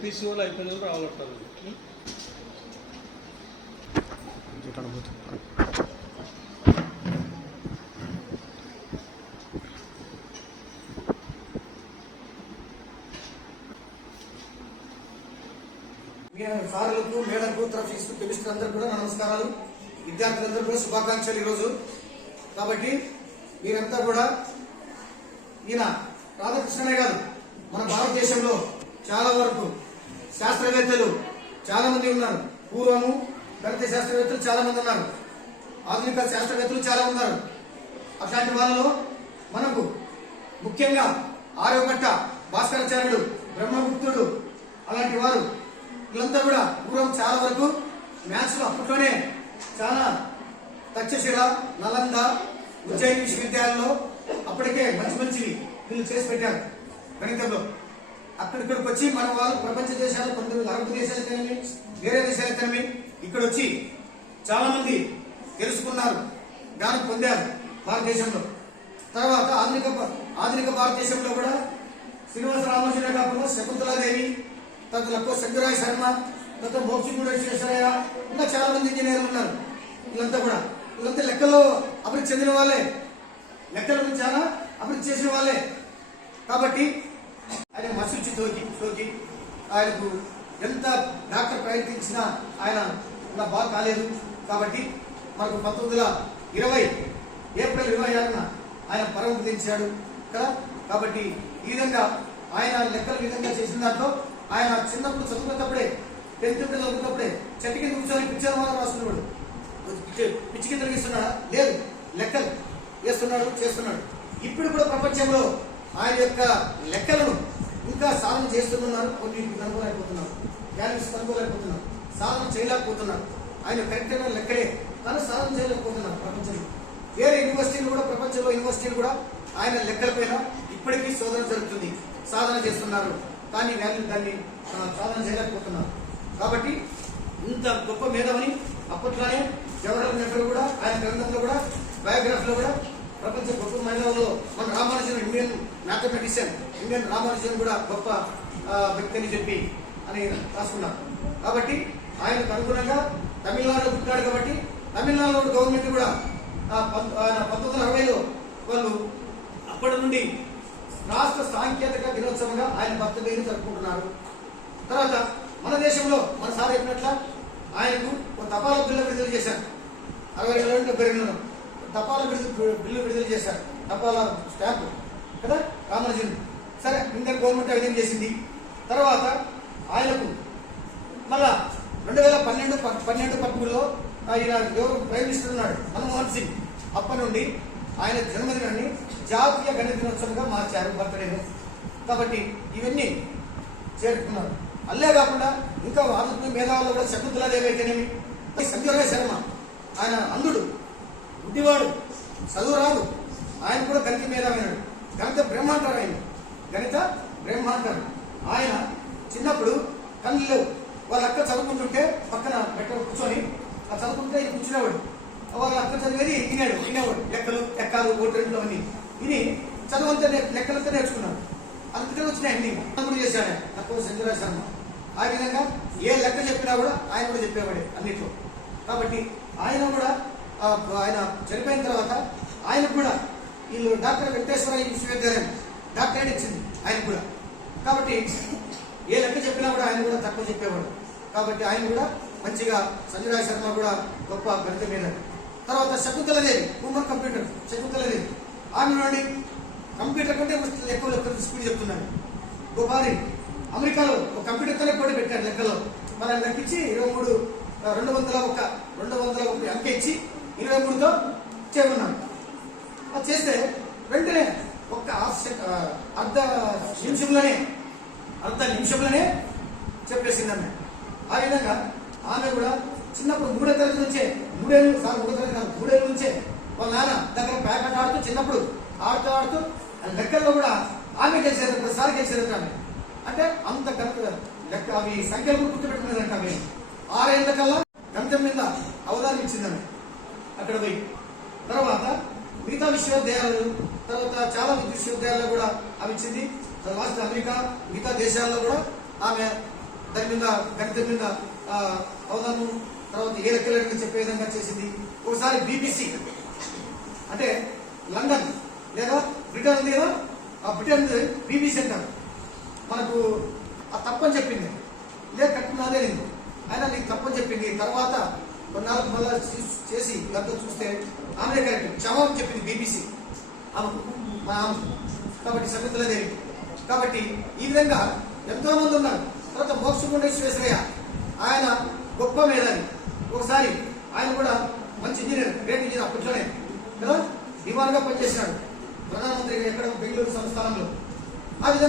MPC వాళ్ళు అయిపోయిన రావాలంటారు. సార్లకు మేడంకు physics chemistry అందరూ కూడా నమస్కారాలు. విద్యార్థులందరూ కూడా శుభాకాంక్షలు ఈరోజు. కాబట్టి మీరంతా కూడా ఈయన రాధాకృష్ణనే కాదు, మన భారతదేశంలో చాలా వరకు శాస్త్రవేత్తలు చాలా మంది ఉన్నారు. పూర్వము గణిత శాస్త్రవేత్తలు చాలా మంది ఉన్నారు, ఆధునిక శాస్త్రవేత్తలు చాలా ఉన్నారు. అట్లాంటి వాళ్ళలో మనకు ముఖ్యంగా ఆర్యభట్ట, భాస్కరాచార్యుడు, బ్రహ్మగుప్తుడు అలాంటి వారు వీళ్ళంతా కూడా పూర్వం చాలా వరకు మ్యాథ్స్ లో అప్పట్లోనే చాలా తక్షశిల, నలంద, ఉజ్జయిని విశ్వవిద్యాలయంలో అప్పటికే మంచి మంచివి వీళ్ళు చేసి పెట్టారు గణితంలో. అక్కడికి వచ్చి మన వాళ్ళు ప్రపంచ దేశాలు, కొందరు అరబ్ దేశాలైతేనేమి, వేరే దేశాలైతేనేమి ఇక్కడ వచ్చి చాలా మంది తెలుసుకున్నారు, జ్ఞానం పొందారు భారతదేశంలో. తర్వాత ఆధునిక భారతదేశంలో కూడా శ్రీనివాస రామానుజులే కాకుండా శకుంతలాదేవి, తర్వాత లక్కో శంకరాయ శర్మ, తర్వాత మోక్షిగూడ విశ్వేశ్వరయ్య, ఇంకా చాలా మంది ఇంజనీర్లు ఉన్నారు. వీళ్ళంతా లెక్కల్లో అభివృద్ధి చెందిన వాళ్ళే, లెక్కలను చాలా అభివృద్ధి చేసిన వాళ్ళే. కాబట్టి ఆయన మసూచి సోకి ఆయనకు ఎంత డాక్టర్ ప్రయత్నించినా ఆయన ఇలా బాగా కాలేదు. కాబట్టి మనకు 1920 ఏప్రిల్ 26న ఆయన పరమపదించాడు కదా. కాబట్టి ఈ విధంగా ఆయన లెక్కల విధంగా చేసిన దాంట్లో ఆయన చిన్నప్పుడు చదువుకున్నప్పుడే, 10th చదువుకున్నప్పుడే చెట్టు కింద కూర్చొని పిక్చర్ మాత్రం రాస్తున్నాడు. పిచ్చి కింద గీస్తున్నాడా? లేదు, లెక్కలు వేస్తున్నాడు, చేస్తున్నాడు. ఇప్పుడు కూడా ప్రపంచంలో ఆయన యొక్క లెక్కలను ఇంకా సాధన చేస్తున్నారు. కొన్ని కనుగోలేకపోతున్నారు, గ్యాలరీస్ కనుగోలేకపోతున్నారు, సాధన చేయలేకపోతున్నారు. ఆయన కరెక్ట్ అయిన లెక్కలే కానీ సాధన చేయలేకపోతున్నారు ప్రపంచంలో. వేరే యూనివర్సిటీలు కూడా, ప్రపంచంలో యూనివర్సిటీలు కూడా ఆయన లెక్కల పైన ఇప్పటికీ శోధన జరుగుతుంది, సాధన చేస్తున్నారు. కానీ దాన్ని సాధన చేయలేకపోతున్నారు. కాబట్టి ఇంత గొప్ప మేధావని అప్పట్లోనే జవహర్లాల్ నెహ్రూ కూడా ఆయన గ్రంథంలో కూడా, బయోగ్రఫీలో కూడా ప్రపంచ గొప్ప మేధావులు మన Ramanujan, Indian mathematician, Indian Ramanujan కూడా గొప్ప వ్యక్తి అని చెప్పి అని రాసుకున్నారు. కాబట్టి ఆయనకు అనుగుణంగా తమిళనాడులో పుట్టాడు. కాబట్టి తమిళనాడులో గవర్నమెంట్ కూడా 1960లో వాళ్ళు అప్పటి నుండి రాష్ట్ర సాంకేతిక దినోత్సవంగా ఆయన బర్త్డేని జరుపుకుంటున్నారు. తర్వాత మన దేశంలో మన సార్ చెప్పినట్ల ఆయనకు ఒక తపాలా బిల్లు విడుదల చేశారు. 60 తపాలా బిల్లు విడుదల చేశారు, తపాలా స్టాంపు కదా రామానుజన్. సరే, ఇండియన్ గవర్నమెంట్ విధంగా చేసింది. తర్వాత ఆయనకు మళ్ళా 2012-13లో ఆయన ఎవరు ప్రైమ్ మినిస్టర్ ఉన్నాడు, మన్మోహన్ సింగ్. అప్పటి నుండి ఆయన జన్మదినాన్ని జాతీయ గణిత దినోత్సవంగా మార్చారు, బర్త్డేను. కాబట్టి ఇవన్నీ చేరుకున్నారు. అల్లే కాకుండా ఇంకా ఆధునిక మేధావులు కూడా శకుంతలాదేవి అయితేనేమి, సంజయ్ శర్మ, ఆయన అంధుడు, బుద్ధివాడు, చదువు రాదు, ఆయన కూడా గణిత మేధావైనాడు. గణిత బ్రహ్మాంటారు, ఆయన గణిత బ్రహ్మాంటారు. ఆయన చిన్నప్పుడు కళ్ళు లేవు. వాళ్ళ అక్క చదువుకుంటుంటే పక్కన కూర్చొని చదువుకుంటే ఆయన కూర్చునేవాడు. వాళ్ళ అక్క చదివేది వినేవాడు. లెక్కలు, ఎక్కాలు, ఓటెంట్లు అన్ని విని చదువు అంతా లెక్కలంతా నేర్చుకున్నాడు. అందుకని వచ్చినాయి అన్ని కూడా చేశాడు లక్కో సంజయ్ శర్మ. ఆ విధంగా ఏ లెక్క చెప్పినా కూడా ఆయన కూడా చెప్పేవాడే అన్నిట్లో. కాబట్టి ఆయన కూడా ఆయన చనిపోయిన తర్వాత ఆయనకు కూడా వీళ్ళు డాక్టర్ వెంకటేశ్వర విశ్వవిద్యాలయం డాక్టరేట్ ఇచ్చింది ఆయన కూడా. కాబట్టి ఏ లెక్క చెప్పినా కూడా ఆయన కూడా తక్కువ చెప్పేవాడు. కాబట్టి ఆయన కూడా మంచిగా, సంజయ్ శర్మ కూడా గొప్ప గణిత మేధావి. తర్వాత శకుంతలాదేవి, హ్యూమన్ కంప్యూటర్ శకుంతలాదేవి, ఆమె నుండి కంప్యూటర్ కంటే ఎక్కువ స్పీడ్ చెప్తున్నాడు. గోపాలి అమెరికాలో ఒక కంప్యూటర్తోనే పోటీ పెట్టాడు లెక్కలో. మనం లెక్కించి 201 అంక ఇచ్చి 23తో చేయమన్నాడు. అది చేస్తే వెంటనే ఒక్క అర్ధ నిమిషంలోనే చెప్పేసింది ఆమె. ఆ విధంగా ఆమె కూడా చిన్నప్పుడు 3వ తరగతి నుంచే, 3 ఏళ్ళ నుంచే వాళ్ళ నాన్న దగ్గర ప్యాకెట్ ఆడుతూ, చిన్నప్పుడు ఆడుతూ లెక్కల్లో కూడా ఆమె గెలిచేది, ప్రతిసారి గెలిచేది ఆమె. అంటే అంత లెక్క అవి సంఖ్యలు కూడా గుర్తుపెట్టుకునేదంట ఆమె. 6 ఏళ్ల కల్లా గణితం మీద అవధానం ఇచ్చిందామె అక్కడ పోయి. తర్వాత మిగతా విశ్వవిద్యాలయాలు, తర్వాత చాలా విశ్వవిద్యాలయాలు కూడా ఆమె ఇచ్చింది. లాస్ట్ అమెరికా, మిగతా దేశాల్లో కూడా ఆమె దాని మీద గణితం మీద అవగాహన, తర్వాత ఏ లెక్కలని చెప్పే విధంగా చేసింది. ఒకసారి BBC అంటే లండన్ లేదా బ్రిటన్ ఉంది కదా, ఆ బ్రిటన్ BBC అంటారు, మనకు ఆ తప్పని చెప్పింది, లేదు కట్టుకున్నదే నేను ఆయన నీకు తప్పని చెప్పింది. తర్వాత కొన్నాళ్ళు మళ్ళా చేసి దాంతో చూస్తే ఆమె కరెక్ట్ క్షమాపణ చెప్పింది BBC ఆమెకు, మా ఆమె. కాబట్టి సమితులదేవి. కాబట్టి ఈ విధంగా ఎంతో మంది ఉన్నారు. తర్వాత మోక్షగుండ విశ్వేశ్వరయ్య, ఆయన గొప్ప మేధావి. ఒకసారి ఆయన కూడా మంచి ఇంజనీర్, గ్రేట్ ఇంజనీర్ అప్పట్లోనే కదా, దివాన్గా పనిచేసినాడు ప్రధానమంత్రిగా ఎక్కడ బెంగళూరు సంస్థానంలో. ఆ విధంగా